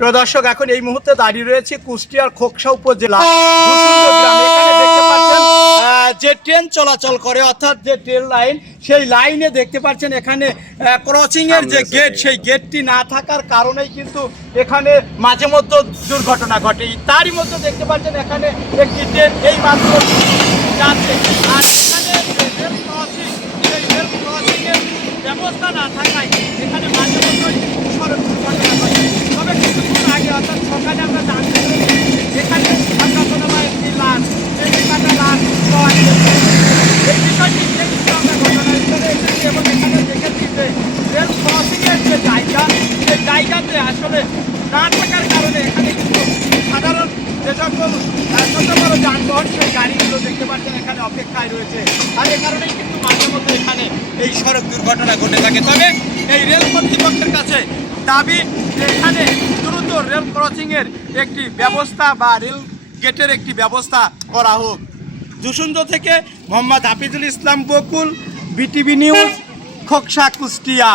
প্রিয় দর্শক এখন এই মুহূর্তে দাঁড়িয়ে রয়েছে কুষ্টিয়ার খোকসা উপজেলা। যে ট্রেন চলাচল করে অর্থাৎ যে ট্রেন লাইন সেই লাইনে দেখতে পাচ্ছেন এখানে ক্রসিং এর যে গেট সেই গেটটি না থাকার কারণেই কিন্তু এখানে মাঝে মধ্যে দুর্ঘটনা ঘটে। তারই মধ্যে দেখতে পাচ্ছেন এখানে একটি ট্রেন এই মাত্র যাচ্ছে। আর এখানে রেল ক্রসিং সেই রেল ব্যবস্থা না থাকায় এখানে মাঝে মধ্যে সড়ক দুর্ঘটনা ঘটে তবে কিছুক্ষণ আগে অর্থাৎ সকালে আমরা জানতে পেরেছি এখানে আকাশনা একটি লাশ একটি কাটা লাশ পাওয়া গেছে এই বিষয়টি নিয়ে কিন্তু আমরা ঘটনাস্থলে এসেছি এবং এখানে দেখেছি যে রেল ক্রসিং এর যে জায়গা সেই জায়গাতে আসলে না থাকার কারণে এখানে কিন্তু সাধারণ যে সকল ছোট বড় যানবাহন সেই গাড়িগুলো দেখতে পাচ্ছেন, এখানে অপেক্ষায় রয়েছে। আর এ কারণেই কিন্তু মাঝে মধ্যে এখানে এই সড়ক দুর্ঘটনা ঘটে থাকে। তবে এই রেল কর্তৃপক্ষের কাছে দাবি এখানে দ্রুত রেল ক্রসিংয়ের একটি ব্যবস্থা বা রেল গেটের একটি ব্যবস্থা করা হোক। জুসুন্দ থেকে মোহাম্মদ হাফিজুল ইসলাম বকুল, বিটিভি নিউজ, খোকসা কুষ্টিয়া।